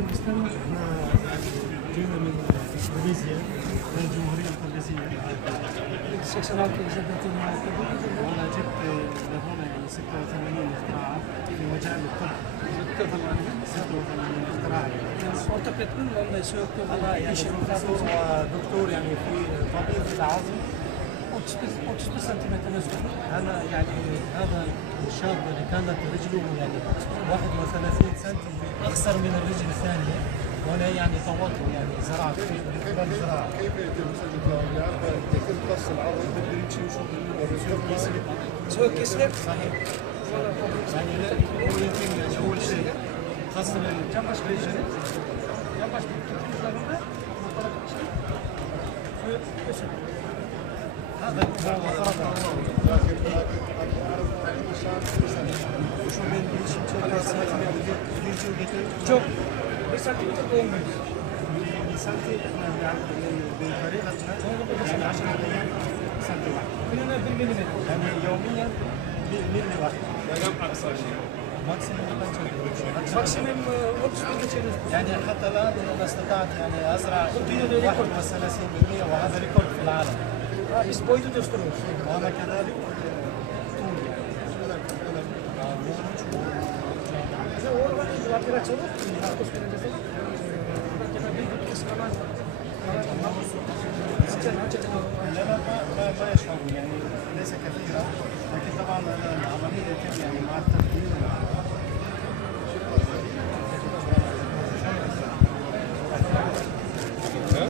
كردستان؟ احنا جينا من ماليزيا، من الجمهورية القرقيزية. الاستكشافات اللي جبتنا وانا جبت لهنا يعني 86 اختراع في مجال الطب. 86 اختراع. أعتقد أن يسوق انا يعني بروفيسور ودكتور يعني في طبيب في العظم. 30 سنتيمتر نزول. انا يعني هذا الشاب اللي كانت رجله يعني 31 سم اقصر من الرجل الثانيه، وانا يعني طولته يعني زرعت في خلال زراعه. كيف يتم سجل العلاقة؟ يتم قص العضل بدري يمشي ويشوف سوى كسر صحيح. يعني هو يتم يعني اول شيء خاصه جنبش الرجل. جنبش هذا هو فرق لكن الإنسان وشو بين çok 1 santimetre olmuyor. سنتي احنا بطريقتنا يعني 10 ايام سنتي واحد. Gününe 1 milimetre. يعني يوميا ملي واحد. ماكسيموم Maksimum 30 bin geçeriz. يعني حتى الان انا استطعت يعني ازرع 31% وهذا ريكورد في العالم. Biz boyutu gösteriyoruz. وانا كذلك Bize oradan zaten açalım. Marcos Menendez'e. لا ما يشعرون يعني ليس كثيرا، لكن طبعا العمليه يتم يعني مع التخدير